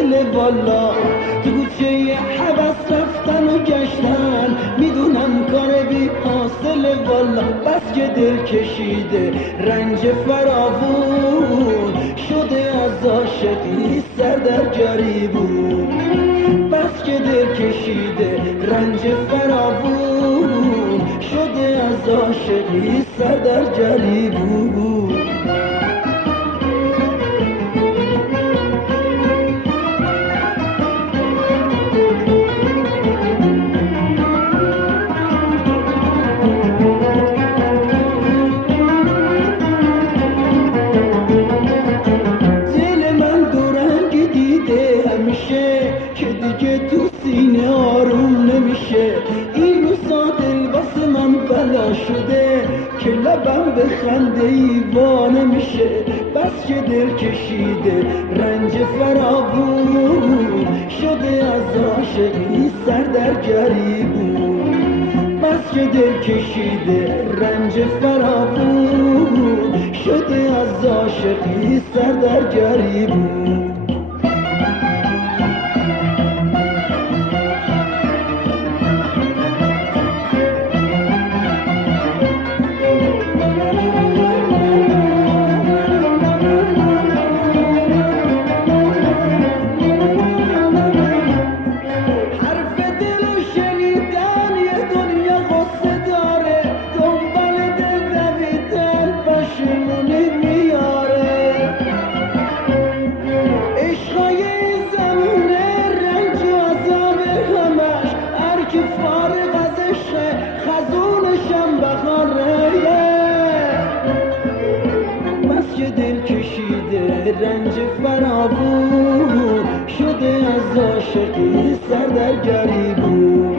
حاصله والا، تو کوچه حوض رفتن و گشتن، میدونم کار بی حاصله والا. بس که دل کشیده رنج فراوون، شده از عاشقی سر در گریبون. بس که دل کشیده رنج فراوون، شده از عاشقی سر در گریبون. که دیگه تو سینه آروم نمیشه، این روزا دل واسه من بلا شده که لبم به خنده ای وا نمیشه. بس که دل کشیده رنج فراوون، شده از عاشقی سر در گریبون. بس که دل کشیده رنج فراوون، شده از عاشقی سر در گریبون. دل کشیده رنج فراوون، شده از عاشقی سر در گریبون.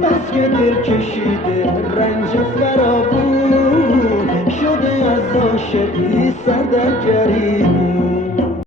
بس که دل کشیده رنج فراوون، شده از عاشقی سر در گریبون.